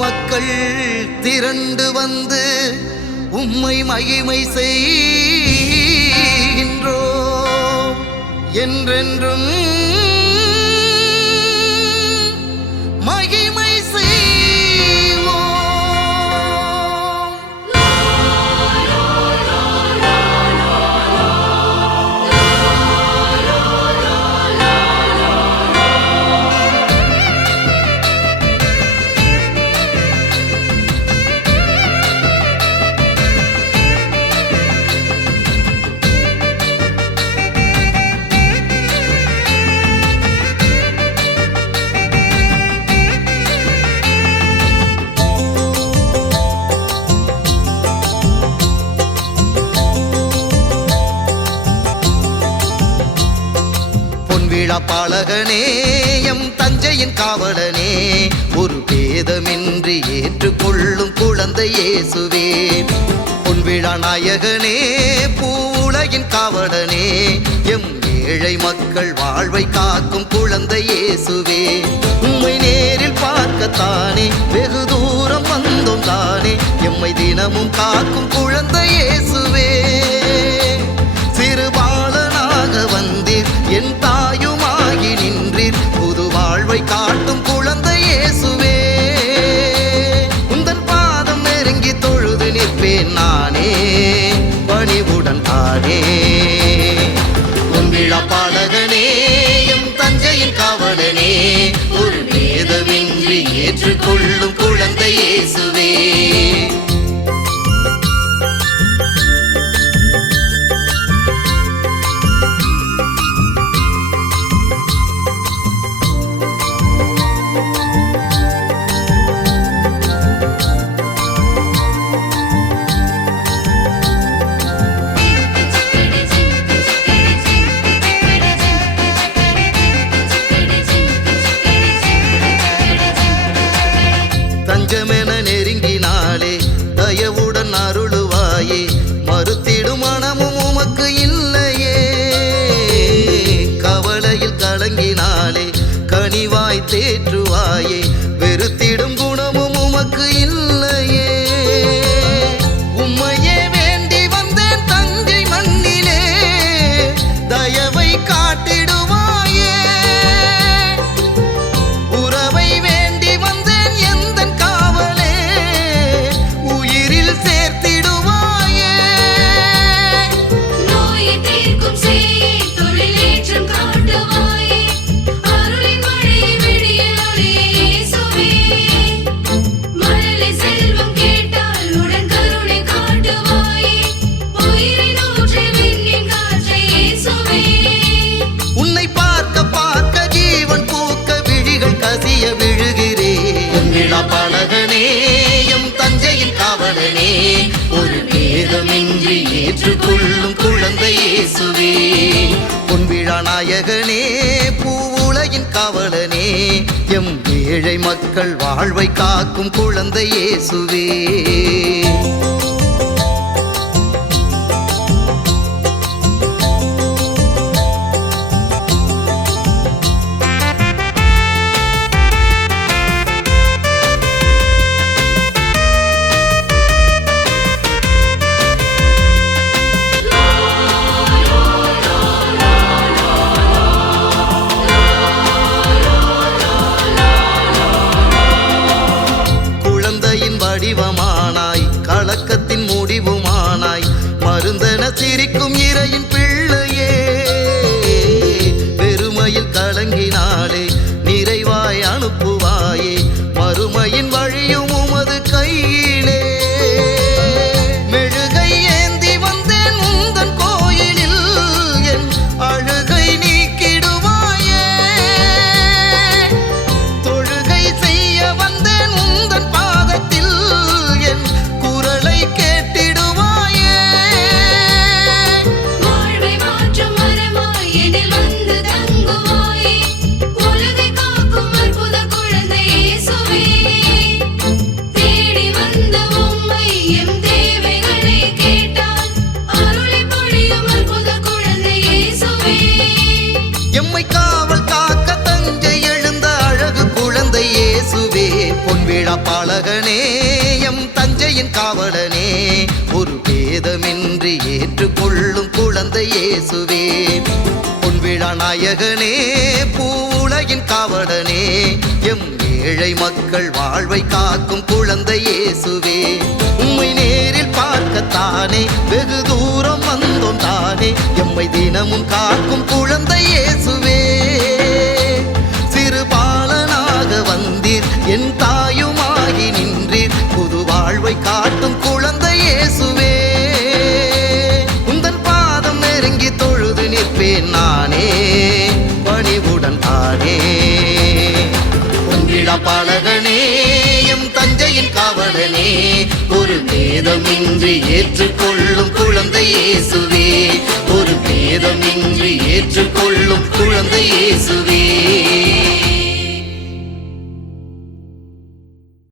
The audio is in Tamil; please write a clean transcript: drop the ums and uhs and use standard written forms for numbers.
மக்கள் திரண்டு வந்து உம்மை மகிமை செய்கின்றோம். என்றென்றும் மகிமை செய்வோம். பாலகனே எம் தஞ்சையின் காவலனே, ஒரு பேதமின்றி ஏற்றுக்கொள்ளும் குழந்தை இயேசுவே. பொன்விழா நாயகனே பூவுலகின் காவலனே, எம் ஏழை மக்கள் வாழ்வை காக்கும் குழந்தை இயேசுவே. உம்மை நேரில் பார்க்கத்தானே வெகு தூரம் வந்தோம் தானே, எம்மை தினமும் காக்கும் குழந்தை இயேசுவே. சிறுபாலனாக வந்தீர் என் தாயுமாகி நின்றீர், புது வாழ்வை காட்டும் குழந்தை இயேசுவே. உந்தன் பாதம் நெருங்கி தொழுது நிற்பேன் நானே, பணிவுடன் தானே. பொன்விழா பாலகனே எம் தஞ்சையின் காவலனே, ஒரு பேதமின்றி ஏற்றுக்கொள்ளும் குழந்தை இயேசுவே. தஞ்சமென நெருங்கினாலே தயவுடன் அருளுவாயே, மறுத்திடும் மனமும் உமக்கு இல்லையே. கவலையில் கலங்கினாலே கனிவாய் தேற்றுவாயே, வெறுத்திடும் குணமும் உமக்கு இல்லையே. உம்மையே வேண்டி வந்தேன் தஞ்சை மண்ணிலே, தயவை காட்டிடுவாயே. உறவை வேண்டி வந்தேன் எந்தன் காவலே, உயிரில் சேர்த்திடுவாயே. நோயை தீர்க்கும் செய் தொழிலேற்றம் காட்டுவாயே, அருளின் மழையை விடியல் ஒளியே இயேசுவே. மழலை செல்வம் கேட்டால் உடன் கருணை காட்டுவாயே, உயிரின் ஊற்றை விண்ணின் காற்றை இயேசுவே. உன்னை பார்க்க பார்க்க ஜீவன் பூக்க விழிகள் கசிய விழுகிறேன். பொன்விழா பாலகனே எம் தஞ்சையின் காவலனே, ஒரு பேதமின்றி ஏற்றுக்கொள்ளும் குழந்தை இயேசுவே. பொன்விழா நாயகனே பூவுலகின் காவலனே, எம் ஏழை மக்கள் வாழ்வை காக்கும் குழந்தை இயேசுவே. குழந்தையின் வடிவமானாய் பொன்விழா பாலகனே எம் தஞ்சையின் காவலனே ஒரு பேதமின்றி ஏற்றுக்கொள்ளும் குழந்தை இயேசுவே பொன்விழா நாயகனே பூவுலகின் காவலனே எம் ஏழை மக்கள் வாழ்வை காக்கும் குழந்தை இயேசுவே உம்மை நேரில் பார்க்கத்தானே வெகு தூரம் வந்தோம் தானே எம்மை தினமும் காக்கும் குழந்தை இயேசுவே சிறு பாலனாக வந்தீர் என் தாயுமாகி நின்றீர் புது வாழ்வை காட்டும் குழந்தை இயேசுவே உந்தன் பாதம் நெருங்கி தொழுது நிற்பேன் நானே பணிவுடன் தானே பொன்விழா பாலகனே எம் தஞ்சையின் காவலனே ஒரு பேதமின்றி ஏற்றுக்கொள்ளும் குழந்தை இயேசுவே ஒரு பேதமின்றி ஏற்றுக்கொள்ளும் குழந்தை இயேசுவே